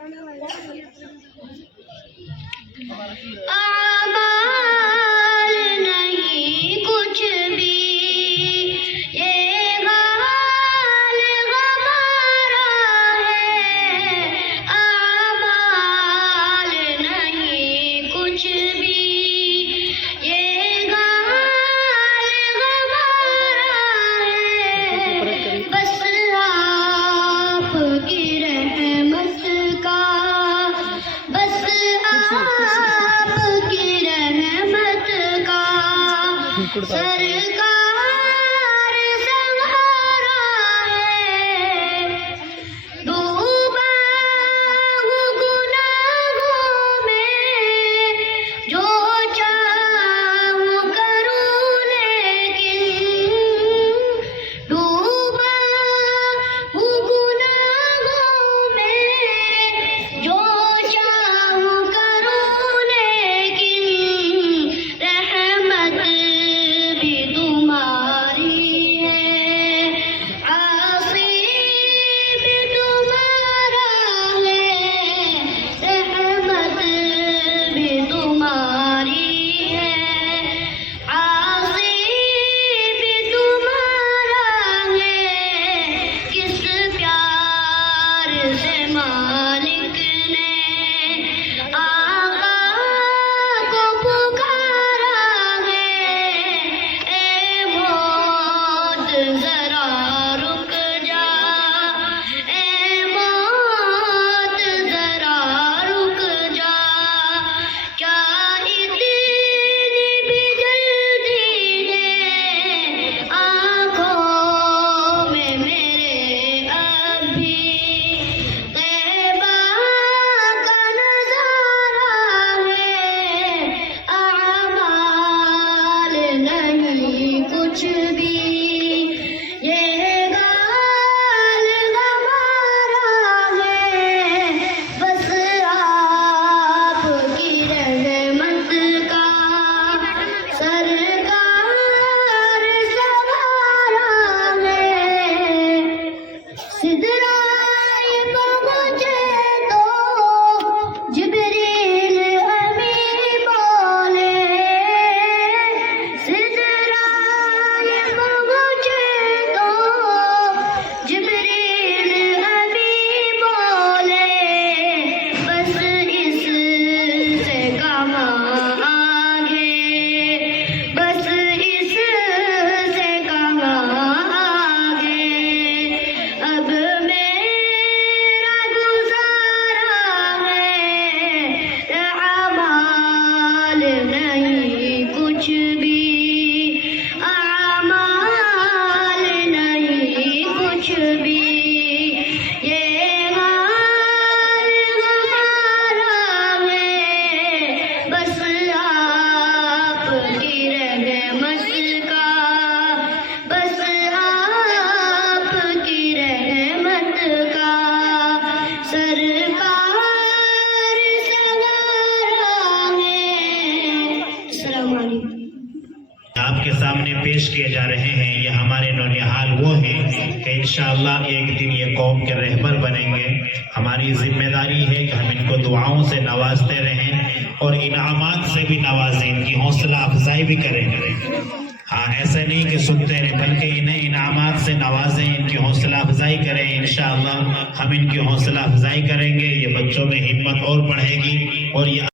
आमाल नहीं कुछ भी, ये गाल हमारा है। आमाल नहीं कुछ भी, ये गाल हमारा है। बस आपकी रहमत का, बस आपकी रहमत का सरकार सहारा है। डूबा हूँ गुनाहों में, जो चाहूँ करूँ लेकिन, डूबा हूँ गुनाहों में, जो चाहूँ करूँ लेकिन, रहमत भी तुम्हारी है, आसी भी तुम्हारा है। रहमत भी तुम्हारी है, आसी भी तुम्हारा है। किस प्यार से मालिक ने आका को पुकारा है। ए मौत जरा रुक जा, ए मौत जरा रुक जा, क्या इतनी भी जल्दी है आँखों में मेरे अभी। तैबा का नजारा है, आमाल नहीं कुछ भी, ये गाल हमारा है। बस आपकी रहमत का सरकार सवारा है। सिदराए पहुँचे तो जिब्रील अमीन बोले, सिदराए पहुँचे तो जिब्रील अमीन बोले, बस इससे कहाँ आगे, बस इससे कहाँ आगे। अब मेरा गुजारा है, आमाल नहीं कुछ भी, आमाल नहीं कुछ भी, ये हाल हमारा है। बस आपकी रहमत का, बस आपकी रहमत का सरकार सवारा है। अस्सलाम वालेकुम। आपके सामने पेश किए जा रहे हैं, ये हमारे नौनिहाल वो हैं कि इंशाअल्लाह एक दिन ये कौम के रहबर बनेंगे। हमारी जिम्मेदारी है कि हम इनको दुआओं से नवाजते रहें और इनामात से भी नवाजें, इनकी हौसला अफजाई भी करें। हाँ, ऐसे नहीं कि सुनते रहें, बल्कि इन्हें इनामात से नवाजें, इनकी हौसला अफजाई करें। इंशाअल्लाह हम इनकी हौसला अफजाई करेंगे, ये बच्चों में हिम्मत और बढ़ेगी और ये